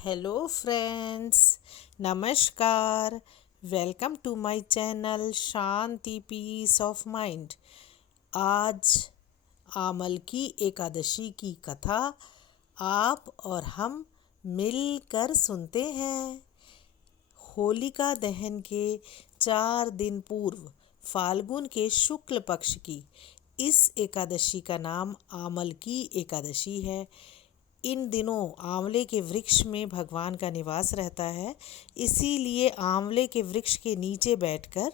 Hello friends, नमस्कार। Welcome to my channel Shanti peace of mind. आज आमल की एकादशी की कथा आप और हम मिलकर सुनते हैं। होलिका दहन के 4 दिन पूर्व फाल्गुन के शुक्ल पक्ष की इस एकादशी का नाम आमल की एकादशी है। इन दिनों आंवले के वृक्ष में भगवान का निवास रहता है, इसीलिए आंवले के वृक्ष के नीचे बैठकर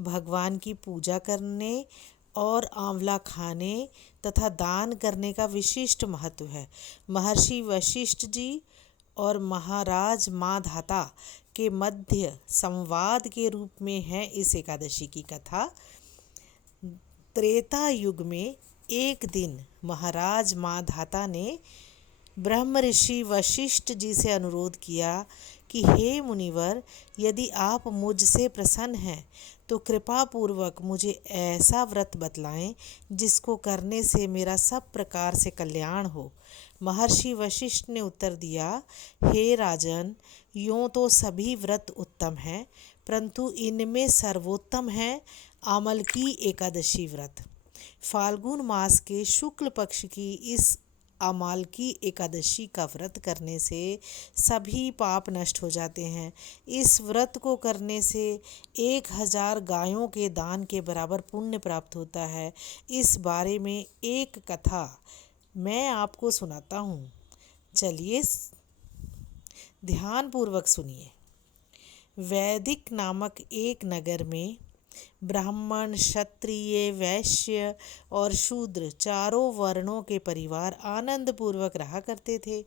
भगवान की पूजा करने और आंवला खाने तथा दान करने का विशिष्ट महत्व है। महर्षि वशिष्ठ जी और महाराज माधाता के मध्य संवाद के रूप में है इस एकादशी की कथा। त्रेता युग में एक दिन महाराज माधाता ने ब्रह्म ऋषि वशिष्ठ जी से अनुरोध किया कि हे मुनिवर, यदि आप मुझसे प्रसन्न हैं तो कृपा पूर्वक मुझे ऐसा व्रत बतलाएं जिसको करने से मेरा सब प्रकार से कल्याण हो। महर्षि वशिष्ठ ने उत्तर दिया, हे राजन, यूँ तो सभी व्रत उत्तम हैं, परंतु इनमें सर्वोत्तम है आमल की एकादशी व्रत। फाल्गुन मास के शुक्ल पक्ष की इस अमाल की एकादशी का व्रत करने से सभी पाप नष्ट हो जाते हैं। इस व्रत को करने से 1000 गायों के दान के बराबर पुण्य प्राप्त होता है। इस बारे में एक कथा मैं आपको सुनाता हूँ। चलिए ध्यानपूर्वक सुनिए। वैदिक नामक एक नगर में ब्राह्मण, क्षत्रिय, वैश्य और शूद्र चारों वर्णों के परिवार आनंद पूर्वक रहा करते थे।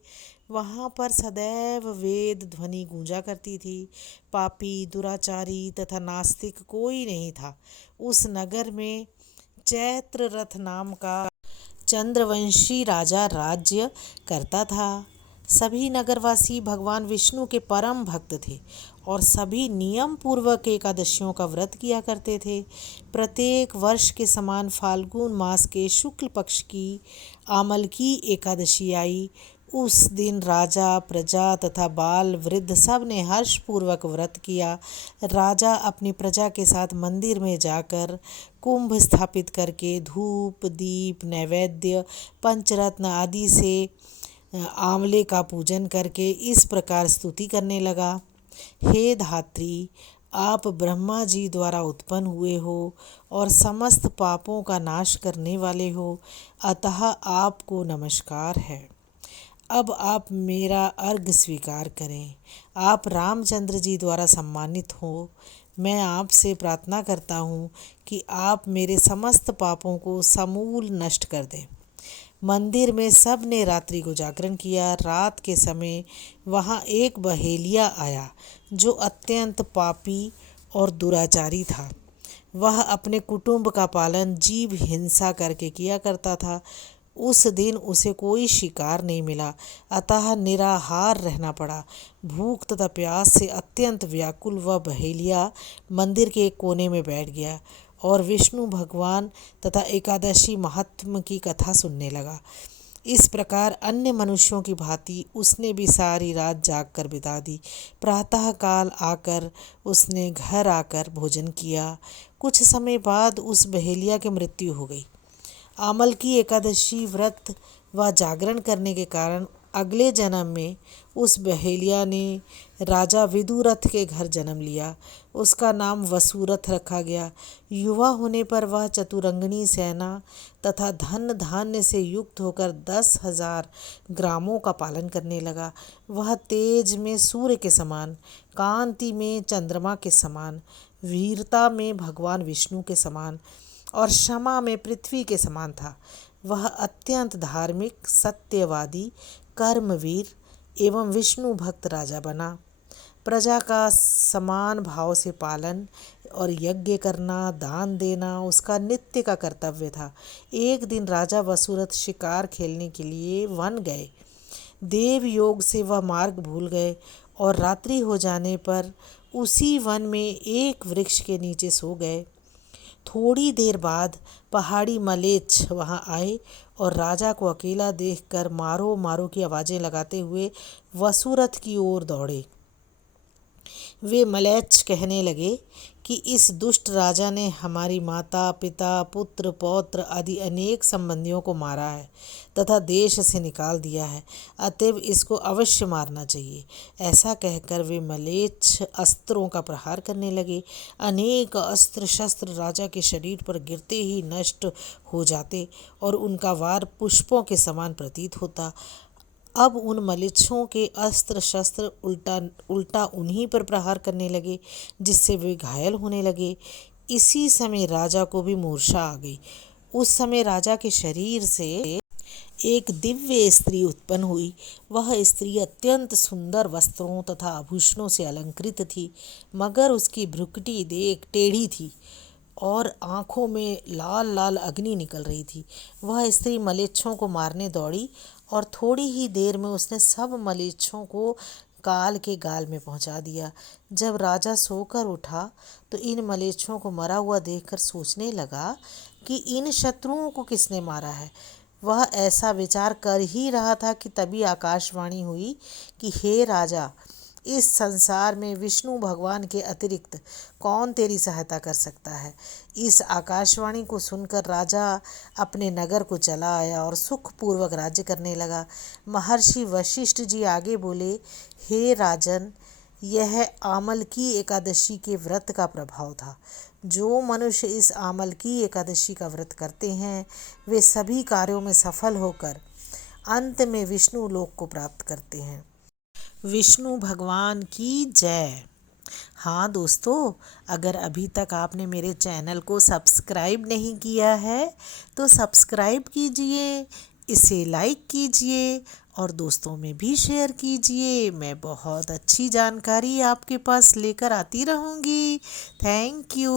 वहाँ पर सदैव वेद ध्वनि गूंजा करती थी। पापी, दुराचारी तथा नास्तिक कोई नहीं था। उस नगर में चैत्र रथ नाम का चंद्रवंशी राजा राज्य करता था। सभी नगरवासी भगवान विष्णु के परम भक्त थे और सभी नियम पूर्वक एकादशियों का व्रत किया करते थे। प्रत्येक वर्ष के समान फाल्गुन मास के शुक्ल पक्ष की आमल की एकादशी आई। उस दिन राजा, प्रजा तथा बाल वृद्ध सब ने हर्षपूर्वक व्रत किया। राजा अपनी प्रजा के साथ मंदिर में जाकर कुंभ स्थापित करके धूप, दीप, नैवेद्य, पंचरत्न आदि से आंवले का पूजन करके इस प्रकार स्तुति करने लगा, हे धात्री, आप ब्रह्मा जी द्वारा उत्पन्न हुए हो और समस्त पापों का नाश करने वाले हो, अतः आपको नमस्कार है। अब आप मेरा अर्घ्य स्वीकार करें। आप रामचंद्र जी द्वारा सम्मानित हो। मैं आपसे प्रार्थना करता हूँ कि आप मेरे समस्त पापों को समूल नष्ट कर दें। मंदिर में सब ने रात्रि को जागरण किया। रात के समय वहाँ एक बहेलिया आया जो अत्यंत पापी और दुराचारी था। वह अपने कुटुंब का पालन जीव हिंसा करके किया करता था। उस दिन उसे कोई शिकार नहीं मिला, अतः निराहार रहना पड़ा। भूख तथा प्यास से अत्यंत व्याकुल वह बहेलिया मंदिर के एक कोने में बैठ गया और विष्णु भगवान तथा एकादशी महात्म की कथा सुनने लगा। इस प्रकार अन्य मनुष्यों की भांति उसने भी सारी रात जागकर बिता दी। प्रातः काल आकर उसने घर आकर भोजन किया। कुछ समय बाद उस बहेलिया की मृत्यु हो गई। आमल की एकादशी व्रत व जागरण करने के कारण अगले जन्म में उस बहेलिया ने राजा विदुरथ के घर जन्म लिया। उसका नाम वसुरथ रखा गया। युवा होने पर वह चतुरंगिणी सेना तथा धन धान्य से युक्त होकर 10,000 ग्रामों का पालन करने लगा। वह तेज में सूर्य के समान, कांति में चंद्रमा के समान, वीरता में भगवान विष्णु के समान और क्षमा में पृथ्वी के समान था। वह अत्यंत धार्मिक, सत्यवादी, कर्मवीर एवं विष्णु भक्त राजा बना। प्रजा का समान भाव से पालन और यज्ञ करना, दान देना उसका नित्य का कर्तव्य था। एक दिन राजा वसुरथ शिकार खेलने के लिए वन गए। देव योग से वह मार्ग भूल गए और रात्रि हो जाने पर उसी वन में एक वृक्ष के नीचे सो गए। थोड़ी देर बाद पहाड़ी मलेच्छ वहाँ आए और राजा को अकेला देखकर मारो मारो की आवाज़ें लगाते हुए वसुरथ की ओर दौड़े। वे मलेच्छ कहने लगे कि इस दुष्ट राजा ने हमारी माता पिता पुत्र पौत्र आदि अनेक संबंधियों को मारा है तथा देश से निकाल दिया है, अतएव इसको अवश्य मारना चाहिए। ऐसा कहकर वे मलेच्छ अस्त्रों का प्रहार करने लगे। अनेक अस्त्र शस्त्र राजा के शरीर पर गिरते ही नष्ट हो जाते और उनका वार पुष्पों के समान प्रतीत होता। अब उन मलेच्छों के अस्त्र शस्त्र उल्टा उन्हीं पर प्रहार करने लगे, जिससे वे घायल होने लगे। इसी समय राजा को भी मूर्छा आ गई। उस समय राजा के शरीर से एक दिव्य स्त्री उत्पन्न हुई। वह स्त्री अत्यंत सुंदर वस्त्रों तथा आभूषणों से अलंकृत थी, मगर उसकी भ्रुकुटी देख टेढ़ी थी और आँखों में लाल लाल अग्नि निकल रही थी। वह स्त्री मलेच्छों को मारने दौड़ी और थोड़ी ही देर में उसने सब मलेच्छों को काल के गाल में पहुंचा दिया। जब राजा सोकर उठा तो इन मलेच्छों को मरा हुआ देखकर सोचने लगा कि इन शत्रुओं को किसने मारा है। वह ऐसा विचार कर ही रहा था कि तभी आकाशवाणी हुई कि हे राजा, इस संसार में विष्णु भगवान के अतिरिक्त कौन तेरी सहायता कर सकता है। इस आकाशवाणी को सुनकर राजा अपने नगर को चला आया और सुखपूर्वक राज्य करने लगा। महर्षि वशिष्ठ जी आगे बोले, हे राजन, यह आमलकी एकादशी के व्रत का प्रभाव था। जो मनुष्य इस आमलकी एकादशी का व्रत करते हैं वे सभी कार्यों में सफल होकर अंत में विष्णु लोक को प्राप्त करते हैं। विष्णु भगवान की जय। हाँ दोस्तों, अगर अभी तक आपने मेरे चैनल को सब्सक्राइब नहीं किया है तो सब्सक्राइब कीजिए, इसे लाइक कीजिए और दोस्तों में भी शेयर कीजिए। मैं बहुत अच्छी जानकारी आपके पास लेकर आती रहूँगी। Thank you.